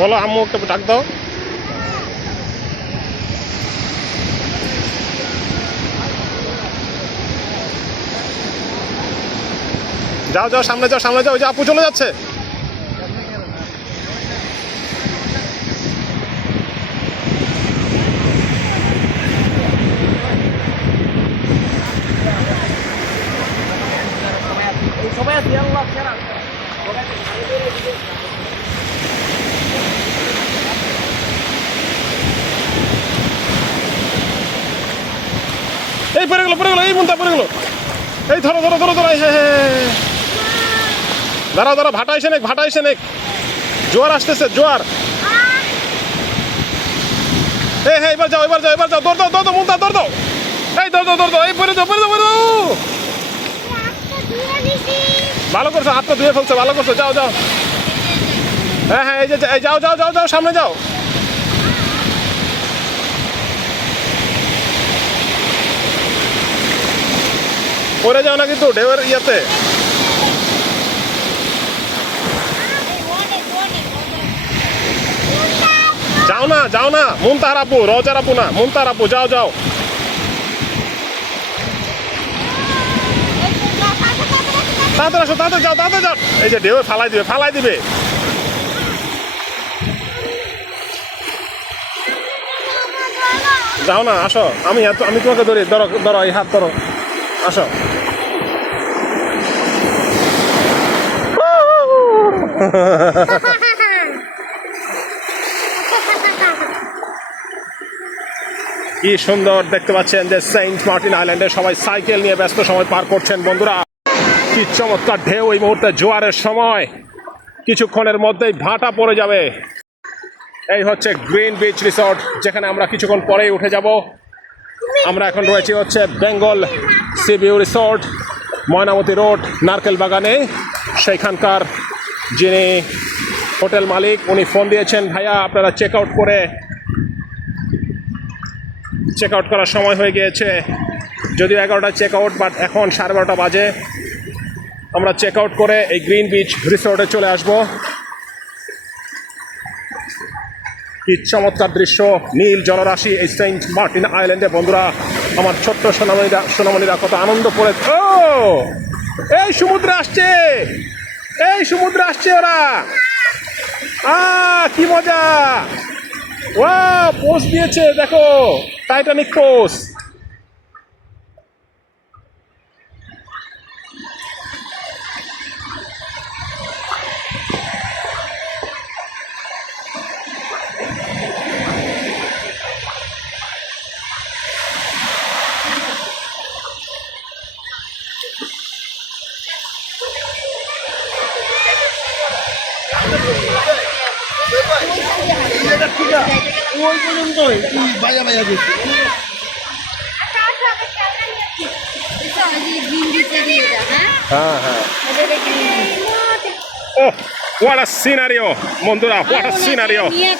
বলো আম্মু একটা ডাক দাও। যাও যাও সামনে যাও, সামনে যাও, ওই যে আপু চলে যাচ্ছে। এই পড়ে গেলো, পড়ে গেলো, এই মুন্তা পড়ে গেলো। এই ধরো ধরো ধরো ধরো, দাঁড়াও দাঁড়াও, ভাটা এসে নেক, ভাটা এসে নেক, জোয়ার আসতেছে, জোয়ার। হ্যাঁ এবার যাও, এবার যাও, এবার যাও, দৌড় দাও, দৌড় দাও, মুন্তা দৌড় দাও, এই দৌড় দাও, দৌড় দাও, এই পড়ে যাও, পড়ে যাও, পড়ে যাও। ভালো করছো, হাতটা ধুয়ে ফেলছো, ভালো করছো, যাও যাও। হ্যাঁ এই যে যাও যাও যাও যাও, সামনে যাও। পড়ে যাও না কিন্তু ঢেউয়ের ইয়াতে। যাও না, যাও না, মুনতাহার আপু, রোজার আপু না, মুনতাহার আপু, যাও যাও। তাড়াতাড়ি আসো, তাড়াতাড়ি যাও, তাড়াতাড়ি যাও। এই যে ঢেউ ফালাই দিবে, ফালাই দিবে। যাও না, আসো, আমি তোমাকে ধরি, ধরো ধরো, এই হাত ধরো, আসো। কি সুন্দর দেখতে পাচ্ছেন যে সেন্ট মার্টিন আইল্যান্ডে সবাই সাইকেল নিয়ে ব্যস্ত সময় পার করছেন বন্ধুরা। কি চমৎকার ঢেউ এই মুহূর্তে, জোয়ারের সময়, কিছুক্ষণের মধ্যেই ভাটা পড়ে যাবে। এই হচ্ছে গ্রিন বিচ রিসর্ট, যেখানে আমরা কিছুক্ষণ পরেই উঠে যাব। আমরা এখন রয়েছি হচ্ছে Bengal C view resort, Mainamati road, নারকেল বাগানে। সেইখানকার যিনি হোটেল মালিক, উনি ফোন দিয়েছেন, ভাইয়া আপনারা চেক আউট করার সময় হয়ে গিয়েছে। যদিও 11টা চেক আউট, বাট এখন 12:30 বাজে। আমরা চেক আউট করে এই গ্রিন বিচ রিসর্টে চলে আসব। কি চমৎকার দৃশ্য, নীল জলরাশি এই সেন্ট মার্টিন আইল্যান্ডে বন্ধুরা। আমার ছোট্ট সোনামণিরা কত আনন্দ করে। ও এই সমুদ্রে আসছে, এই সমুদ্রে আসছে ওরা। কি মজা! ওয়াও, পোজ দিয়েছে দেখো, টাইটানিক পোজ। ওই পর্যন্তই বাইয়া বাইয়া গেছি। হ্যাঁ ও হোয়াট আ সিনারিও বন্ধুরা, হোয়াট আ সিনারিও।